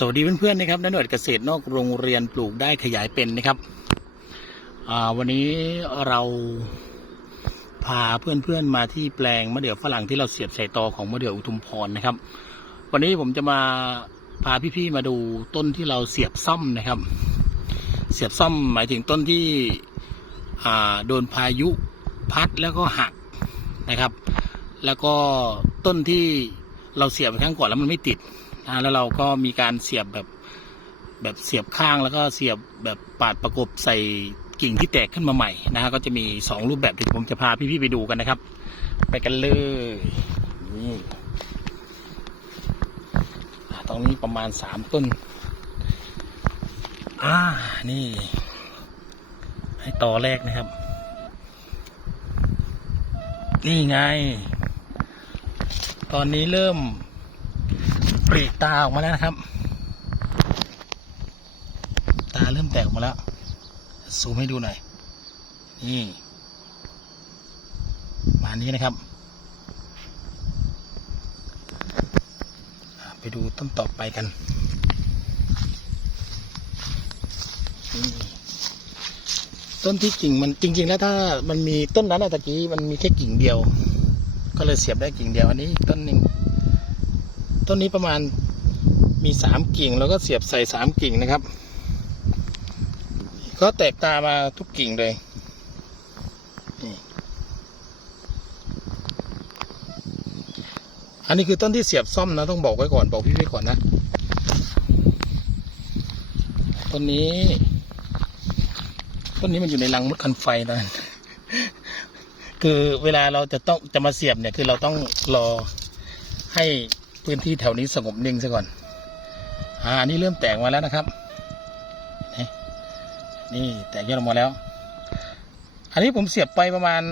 สวัสดีเพื่อนๆนะครับนักหน่วยเกษตรนอกโรงเรียนปลูกได้ขยายเป็นนะครับวันนี้เราพาเพื่อนๆมาที่แปลงมะเดื่อฝรั่งที่เราเสียบใส่ตอของมะเดื่ออุทุมพรนะครับ วันนี้ผมจะมาพาพี่ๆมาดูต้นที่เราเสียบซ่อมนะครับ เสียบซ่อมหมายถึงต้นที่โดนพายุพัดแล้วก็หักนะครับ แล้วก็ต้นที่เราเสียบไปครั้งก่อนแล้วมันไม่ติด อ่าแล้วเราก็มีการเสียบแบบแบบเสียบข้างแล้วก็เสียบแบบปาดประกบใส่กิ่งที่แตกขึ้นมาใหม่นะฮะก็จะมีสองรูปแบบที่ผมจะพาพี่ๆไปดูกันนะครับ ไปกันเลยนี่ตรงนี้ประมาณสามต้น อ่า นี่ ให้ต่อแรกนะครับ นี่ไง ตอนนี้เริ่ม ปรีตาออกมาแล้วนะครับ ตาเริ่มแตกมาแล้ว ซูมให้ดูหน่อย นี่มานี้นะครับ ไปดูต้นต่อไปกันต้นที่กิ่งมันจริง ๆ แล้วถ้ามันมีต้นนั้นอะตะกี้มันมีแค่กิ่งเดียว ก็เลยเสียบได้กิ่งเดียวอันนี้ต้นหนึ่ง ต้นนี้ประมาณมีสามกิ่งแล้วก็เสียบใส่สามกิ่งนะครับ ก็แตกตามาทุกกิ่งเลยอันนี้คือต้นที่เสียบซ่อมนะต้องบอกไว้ก่อนบอกพี่ไว้ก่อนนะต้นนี้ต้นนี้มันอยู่ในรังมดคันไฟนนั้นคือเวลาเราจะต้องจะมาเสียบเนี่ยคือเราต้องรอให้ พื้นที่แถวนี้สงบนิ่งซะก่อน อ่าอันนี้เริ่มแตกมาแล้วนะครับ นี่แตกยอดมาแล้ว อันนี้ผมเสียบไปประมาณ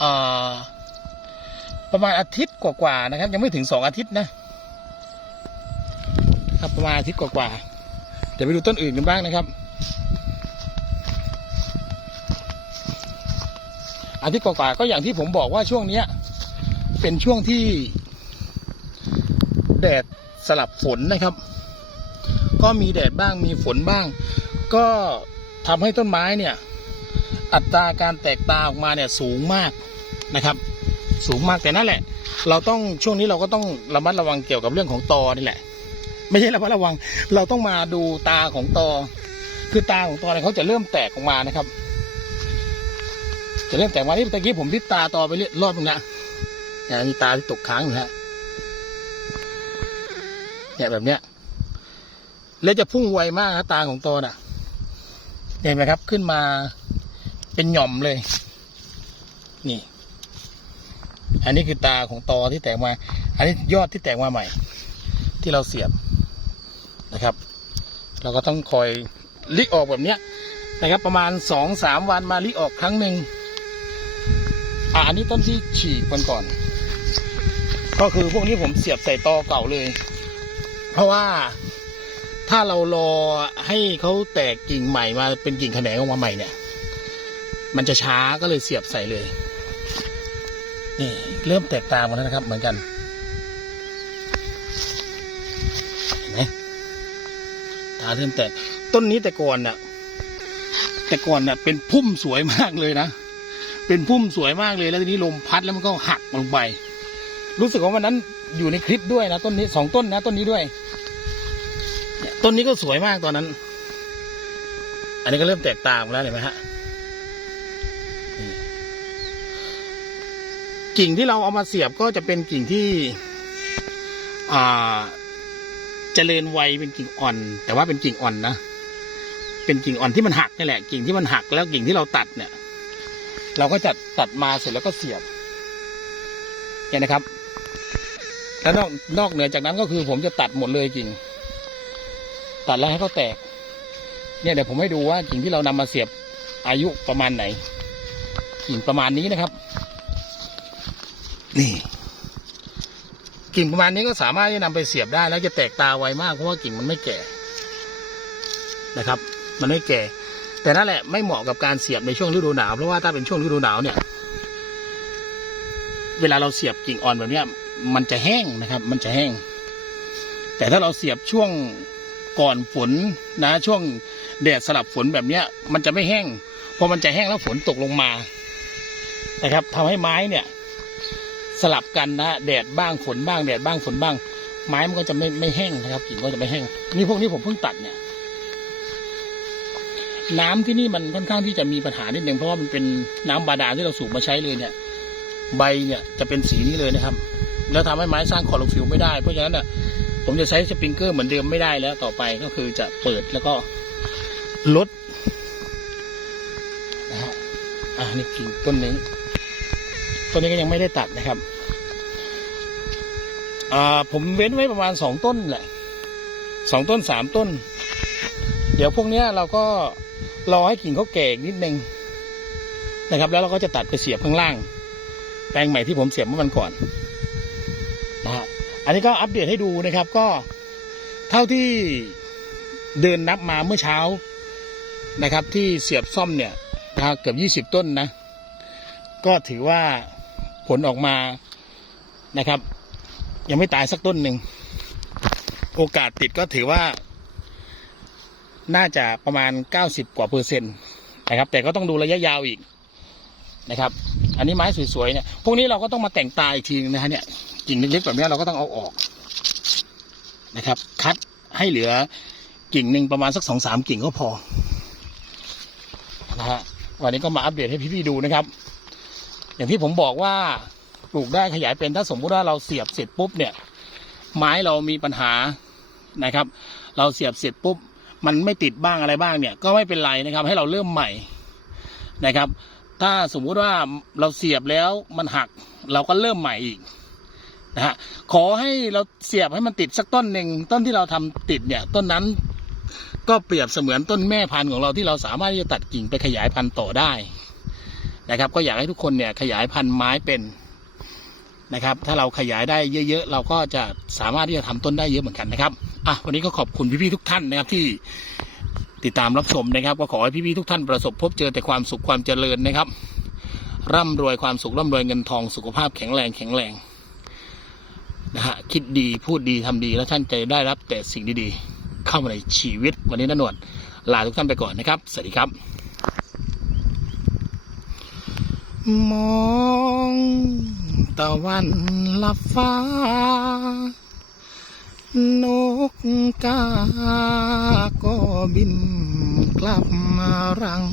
อ่าประมาณอาทิตย์กว่าๆนะครับ ยังไม่ถึงสองอาทิตย์นะครับประมาณอาทิตย์กว่าๆเดี๋ยวไปดูต้นอื่นกันบ้างนะครับ อาทิตย์กว่าๆก็อย่างที่ผมบอกว่าช่วงเนี้ย เป็นช่วงที่แดดสลับฝนนะครับ ก็มีแดดบ้างมีฝนบ้าง ก็ทำให้ต้นไม้เนี่ย อัตราการแตกตาออกมาเนี่ยสูงมากนะครับ สูงมากแต่นั่นแหละ เราต้องช่วงนี้เราก็ต้องระมัดระวังเกี่ยวกับเรื่องของตอนี่แหละ ไม่ใช่ระมัดระวัง เราต้องมาดูตาของตอ คือตาของตอเนี่ยเขาจะเริ่มแตกออกมานะครับ จะเริ่มแตกมาที่ตะกี้ผมทิศตาตอไปเรื่อยรอบนึงนะ เนี่ยมีตาที่ตกค้างอยู่ฮะเนี่ยแบบเนี้ย แล้วจะพุ่งไวมากนะตาของตัวน่ะ เห็นไหมครับขึ้นมาเป็นหย่อมเลย นี่ อันนี้คือตาของตอที่แตกมา อันนี้ยอดที่แตกมาใหม่ ที่เราเสียบนะครับ เราก็ต้องคอยลิกออกแบบเนี้ยนะครับประมาณสองสามวันมาลิกออกครั้งหนึ่งอ่าอันนี้ต้นที่ฉีกมันก่อน ก็คือพวกนี้ผมเสียบใส่ตอเก่าเลย เพราะว่าถ้าเรารอให้เขาแตกกิ่งใหม่มาเป็นกิ่งแขนงออกมาใหม่เนี่ย มันจะช้าก็เลยเสียบใส่เลย นี่เริ่มแตกตามแล้วนะครับ เหมือนกันเห็นไหมตาเริ่มแตก ต้นนี้แต่ก่อนน่ะ แต่ก่อนน่ะ เป็นพุ่มสวยมากเลยนะ เป็นพุ่มสวยมากเลยแล้วทีนี้ลมพัดแล้วมันก็หักลงไป รู้สึกว่าวันนั้นอยู่ในคลิปด้วยนะต้นนี้สองต้นนะต้นนี้ด้วยต้นนี้ก็สวยมากตอนนั้น อันนี้ก็เริ่มแตกตามแล้วเห็นไหมฮะกิ่งที่เราเอามาเสียบก็จะเป็นกิ่งที่อ่าเจริญไวเป็นกิ่งอ่อน แต่ว่าเป็นกิ่งอ่อนนะเป็นกิ่งอ่อนที่มันหักนี่แหละ กิ่งที่มันหักแล้วกิ่งที่เราตัดเนี่ย เราก็จะตัดมาเสร็จแล้วก็เสียบเนี่ยนะครับ แล้วนอกนอกเหนือจากนั้นก็คือผมจะตัดหมดเลยกิ่ง ตัดแล้วให้เขาแตก เนี่ยเดี๋ยวผมให้ดูว่ากิ่งที่เรานำมาเสียบอายุประมาณไหน กิ่งประมาณนี้นะครับ นี่ กิ่งประมาณนี้ก็สามารถที่จะนำไปเสียบได้ แล้วจะแตกตาไวมากเพราะว่ากิ่งมันไม่แก่นะครับ มันไม่แก่ แต่นั่นแหละไม่เหมาะกับการเสียบในช่วงฤดูหนาวเพราะว่าถ้าเป็นช่วงฤดูหนาวเนี่ย เวลาเราเสียบกิ่งอ่อนแบบเนี้ย มันจะแห้งนะครับ มันจะแห้ง แต่ถ้าเราเสียบช่วงก่อนฝนนะ ช่วงแดดสลับฝนแบบเนี้ย มันจะไม่แห้งพอมันจะแห้งแล้วฝนตกลงมานะครับทำให้ไม้เนี่ย สลับกันนะแดดบ้างฝนบ้างแดดบ้างฝนบ้าง ไม้มันก็จะไม่ไม่แห้งนะครับกิ่งก็จะไม่แห้งนี่พวกนี้ผมเพิ่งตัดเนี่ย น้ำที่นี่มันค่อนข้างที่จะมีปัญหานิดหนึ่งเพราะว่ามันเป็นน้ำบาดาลที่เราสูบมาใช้เลยเนี่ย ใบเนี่ยจะเป็นสีนี้เลยนะครับ แล้วทำให้ไม้สร้างคลอโรฟิลไม่ได้ เพราะฉะนั้นน่ะผมจะใช้สปริงเกอร์เหมือนเดิมไม่ได้แล้วต่อไปก็คือจะเปิดแล้วก็ลดนะฮะอ่านี่กิ่งต้นนี้ต้นนี้ก็ยังไม่ได้ตัดนะครับอ่าผมเว้นไว้ประมาณสองต้นแหละสองต้นสามต้น เดี๋ยวพวกเนี้ยเราก็รอให้กิ่งเขาแก่นิดนึงนะครับ แล้วเราก็จะตัดไปเสียบข้างล่าง แปลงใหม่ที่ผมเสียบเมื่อวันก่อน อันนี้ก็อัปเดตให้ดูนะครับก็เท่าที่เดินนับมาเมื่อเช้านะครับ ที่เสียบซ่อมเนี่ยนะเกือบยี่สิบต้นนะ ก็ถือว่าผลออกมานะครับ ยังไม่ตายสักต้นหนึ่ง โอกาสติดก็ถือว่า น่าจะประมาณ 90 กว่าเปอร์เซ็นต์นะครับ แต่ก็ต้องดูระยะยาวอีกนะครับ อันนี้ไม้สวยๆเนี่ยพวกนี้เราก็ต้องมาแต่งตาอีกทีนึงนะฮะเนี่ย กิ่งเล็กๆแบบนี้เราก็ต้องเอาออกนะครับ คัดให้เหลือกิ่งหนึ่งประมาณสักสองสามกิ่งก็พอนะฮะวันนี้ก็มาอัปเดตให้พี่ๆดูนะครับ อย่างที่ผมบอกว่าปลูกได้ขยายเป็นถ้าสมมุติว่าเราเสียบเสร็จปุ๊บเนี่ย ไม้เรามีปัญหานะครับ เราเสียบเสร็จปุ๊บ มันไม่ติดบ้างอะไรบ้างเนี่ย ก็ไม่เป็นไรนะครับ ให้เราเริ่มใหม่นะครับ ถ้าสมมุติว่าเราเสียบแล้วมันหัก เราก็เริ่มใหม่อีก นะฮะขอให้เราเสียบให้มันติดสักต้นหนึ่งต้นที่เราทำติดเนี่ย ต้นนั้นก็เปรียบเสมือนต้นแม่พันธุ์ของเราที่เราสามารถที่จะตัดกิ่งไปขยายพันธุ์ต่อได้นะครับ ก็อยากให้ทุกคนเนี่ยขยายพันธุ์ไม้เป็นนะครับ ถ้าเราขยายได้เยอะ ๆ เราก็จะสามารถที่จะทำต้นได้เยอะเหมือนกันนะครับอะวันนี้ก็ขอบคุณพี่ๆทุกท่านนะครับที่ติดตามรับชมนะครับ ก็ขอให้พี่ๆทุกท่านประสบพบเจอแต่ความสุขความเจริญนะครับ ร่ำรวยความสุขร่ำรวยเงินทองสุขภาพแข็งแรงแข็งแรง นะฮะคิดดีพูดดีทำดีแล้วท่านจะได้รับแต่สิ่งดีๆ เข้ามาในชีวิตวันนี้นนวดลาทุกท่านไปก่อนนะครับ สวัสดีครับ มองตะวันลับฟ้านกกาก็บินกลับมารัง